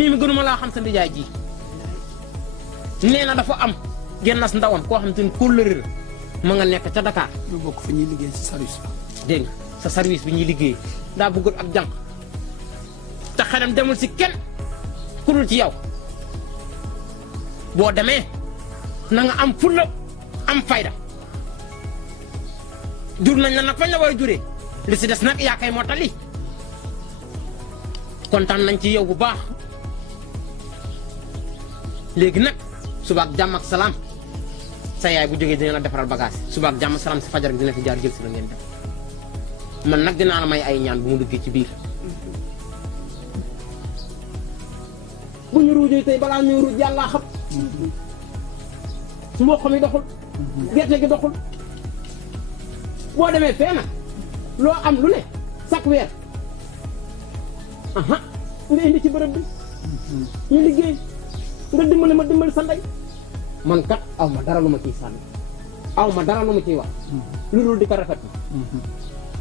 mii mi gënuma laa xam sa ndijaay ji nee na dafa am gennas ndawam koo xam te ne kóllëre la ma nga nekk ca Dakar. ñu bokk fa ñuy liggéey ci service ba. dégg nga sa service bi ñuy liggéey daa bëggoon ab jànq te xelam demul si kenn ku dul ci yow boo demee na nga am fulla am fayda jur nañ la nag fañ la war a juree li si des nag yaa koy mottali kontaan nañ ci yow bu baax léegi nag suba ak jàmm ak salaam sa yaay bu jógee dina la defaral bagage suba ak jàmm ak salaam si fajar dina fi jaar jël si la ngeen def man nag dinaa la may ay ñaan bu mu duggee ci biir bu ñu ruujee tey balaa ñuy ruuj yàllaa xam mboq mi doxul gerte gi doxul boo demee fee nag loo am lu ne chaque weer aha nga indi ci bërëb bi ñu liggéey nga dimbali ma dimbali sa ndey man kat aw ma dara lu ma ciy sànni aw ma dara lu ma ciy wax lu dul di ko rafet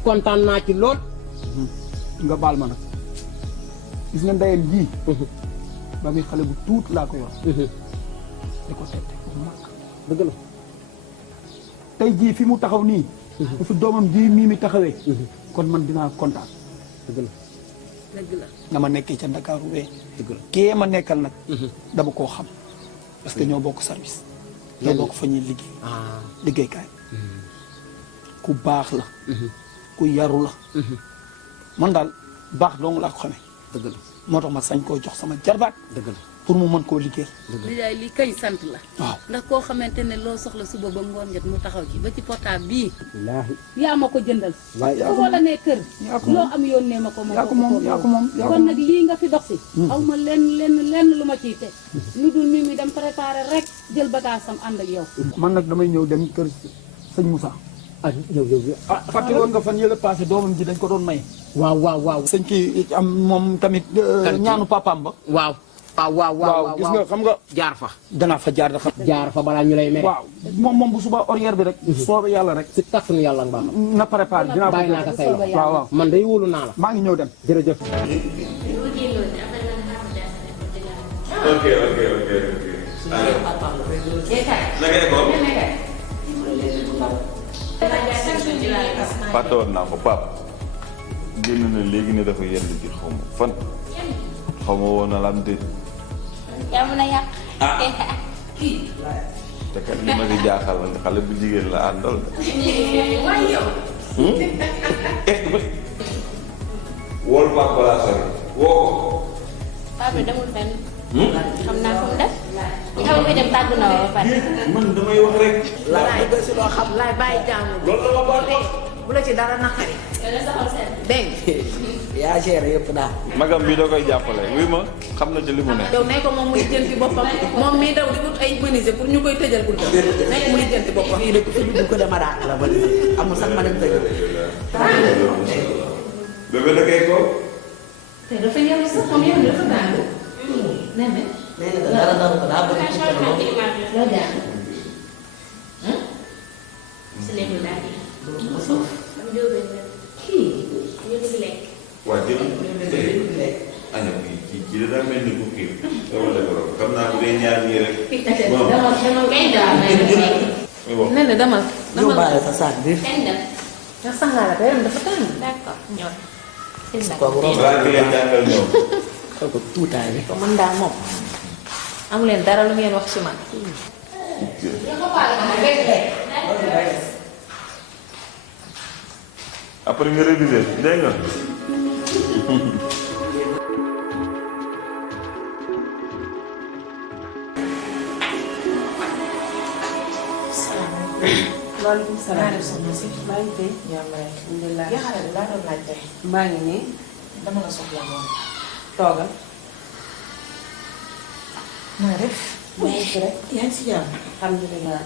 kontaan naa ci lool nga baal ma nag gis nga ndeyam ji ba muy xale bu tuut laa koy wax di ko tette bu mag dëgg la tey jii fi mu taxaw nii bu fi doomam ji mii mi taxawee kon man dinaa kontaan dëgg la dëgg la nga ma nekkee ca Ndakaaru wee dëgg la kee ma nekkal nag dama koo xam parce que ñoo bokk service ñoo bokk fa ñuy liggéey liggéeykaay ku baax la ku yaru la man daal baax dong laa ko xamee dëgg la moo tax ma sañ koo jox sama jarbaat dëgg la pour mu mën koo liggéey nijaay lii kañ sant la waaw ndax koo xamante ne loo soxla suba ba ngoon jot mu taxaw ci ba ci portable bii wallaahi yaa ma ko jëndal waaye su wala ne kër yaa ko loo am yónnee ma ko yaa ko moom yaa ko moom yaa ko kon moom nag lii nga fi dox si aw ma lenn lu ma ciy teg lu dul mi mi dem préparer rek jël bagage sam ànd ak yow man nag damay ñëw dem kër sëñ Moussa ah yow ah fàtte woon nga fan yële passé doomam ji dañ ko doon may waaw waaw waaw sëñ kii am moom tamit ñaanu papaam ba waaw waaw gis nga xam nga jaar fa danaa fa jaar dafa jaar fa balaa ñu lay mere waaw moom bu suba horaire bi rek soobe yàlla rek si kàttanu yàlla nga baax na préparé dinaa ko bàyyi naa ko say loxo waaw waaw man day wóolu naa la maa ngi ñëw dem jërëjëf ok. naka école. fàtte woon naa ko Pape génn na léegi ne dafa yenn ji xaw ma fan xaw ma woon na la am déet. yaa mën a yàq. te kat li ma si jaaxal la xale bu jigéen la àndal. wóol Pape balaa sori woo ko. Pape bi demul fenn. xam naa fu mu def. xam nga dem tàggu na ba pare. man damay wax rek. laay bëgg si loo xam laay bàyyi jaamu. loolu la ma baal bu la ci dara naqari. dégg yaa géré yëpp daal. magam bi da koy jàppale wuy ma xam na ci li mu ne. yow nee ko moom muy jënti boppam moom mii daw di ut ay menuisier pour ñu koy tëjal buntu. nee ko muy jënti boppam. fii de ku fi dugg ko dama daa la ba amul sax ma dem tëjal. bébé da koy ko. te dafa ñëw sax moom yow dafa daanu nee nee na dara daru ko daa bëgg ci kër moom. loo jàng si léegi daal di. ma soof. waa jërëjëf. año kii da daa mel ni ku kii. dama la borom xam naa bu dee ñaar ñii rek. dama ngay daal may wax. nee na dama yóbbaale sa saak bi. kañ dem. ndax sangaara te yaram dafa tàng d'accord ñëw. kooku romb balaa ki leen jàngal ñoom. xool ko tuutaay bi. ko mën daal moom amu leen dara lu ngeen wax ci man après nga réviser dégg nga. waaleykum salaam. soxna si maa ngi tey. alhamdulilah yaxale bi laa doon laajte. maa ngi nii. dama la soxla woon. toogal. naa def. maa ngi fi rek. yaa ngi si jàmm. alhamdulilah.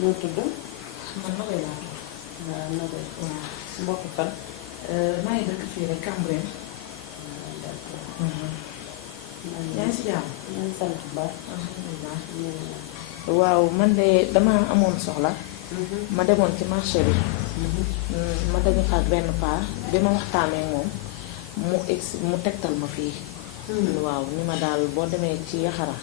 loo tudd. man Nogay laa tudd. waaw Nogay. waaw mbokk fan. maa ngi dëkk fii rek Cambérène. yaa ngi si jàmm. maa ngi sant bu baax. alhamdulilah. waaw man de dama amoon soxla. ma demoon ci marché bi. ma dañu fa ak benn paa bi ma waxtaanee moom mu tegtal ma fii waaw ni ma daal boo demee ci yaxara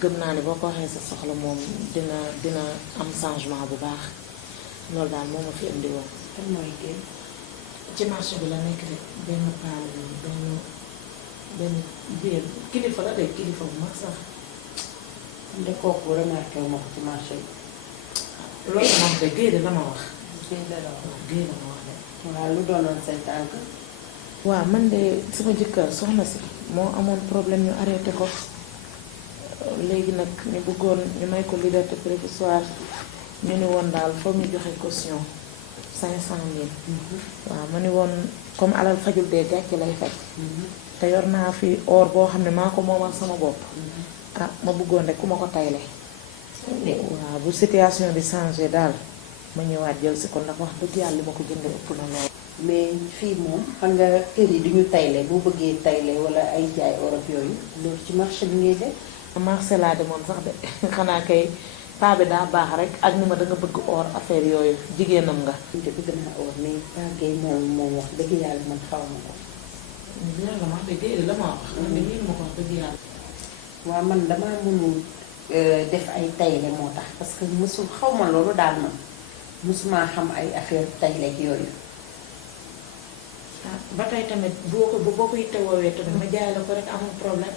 gëm naa ne boo ko waxee sa soxla moom dina am changement bu baax loolu daal moo ma fi indi woon. kan mooy génn. ci marché bi la nekk de benn paal benn biir kilifa la de kilifa bu mag sax. de kooku remarqué wu ma ko ci marché bi. loolu la ma wax de géej la ma wax. génn la wax. géej la ma wax de. waaw lu doonoon say tànk. waaw man de sama jëkkër soxna si moo amoon problème ñu arrêté ko léegi nag ñu bëggoon ñu may ko liberté provisoire ñu ni woon daal foog ñu joxe caution 500 000. waaw ma ni woon comme alal fajul dee gàcce lay faj. te yor naa fi or boo xam ne maa ko moomal sama bopp. ah ma bëggoon rek ku ma ko tayle. waaw bu situation bi changé daal ma ñëwaat jël si ko ndax wax dëgg yàlla li ma ko jëndee ëpp na lool. mais fii moom xam nga kër yi duñu tayle boo bëggee tayle wala ay jaay Europe yooyu loolu ci marché bi ngay def. marché laa demoon sax de xanaa kay paa bi daa baax rek ak ni ma da nga bëgg or affaire yooyu jigéenam nga. te bëgg naa or mais Paa Gueye moom wax dëgg yàlla man xaw ma ko. yàlla ma dëgg la ma wax. man de lii ma ko wax dëgg yàlla. waaw man damaa mënul def ay tayle moo tax parce que mësul xaw ma loolu daal man mësuma xam ay affaire tayle ak yooyu. ah ba tey tamit boo ko yitte woowee tamit ma jaay la ko rek amul problème.